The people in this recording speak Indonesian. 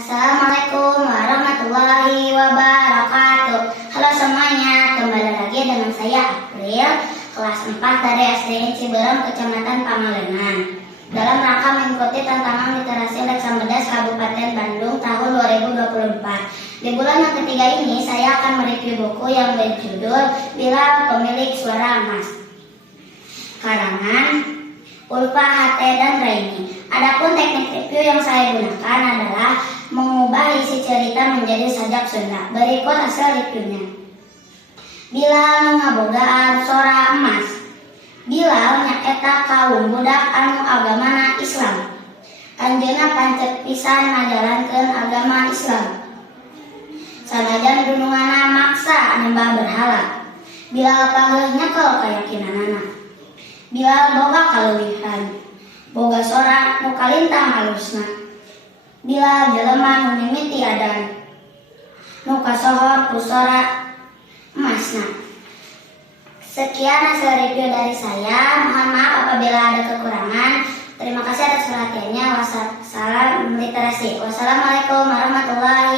Assalamualaikum warahmatullahi wabarakatuh. Halo semuanya, kembali lagi dengan saya April, kelas 4 dari SD Ciberem, Kecamatan Pangalengan. Dalam rangka mengikuti tantangan literasi Leksambedas Kabupaten Bandung tahun 2024. Di bulan yang ketiga ini, saya akan mereview buku yang berjudul Bilal Pemilik Suara Emas, karangan Ulfa H.T. dan Raini. Adapun teknik review yang saya gunakan adalah mengubah isi cerita menjadi sajak Sunda. Berikut hasil reviewnya. Bilal ngabogaan sora emas. Bilal nyaeta kaum budak anu agamana Islam. Anjeunna pancet pisan ngajalankeun agama Islam. Sanajan dununganna maksa nyembah berhala. Bilal panggeuh nyekel keyakinanana. Bilal boga kaluwihan, boga sora nu kalintang halusna. Bilal jelema nu mimiti adan, nu kasohor ku sora emasna. Sekian hasil review dari saya. Mohon maaf apabila ada kekurangan. Terima kasih atas perhatiannya. Wassalam literasi. Wassalamualaikum warahmatullahi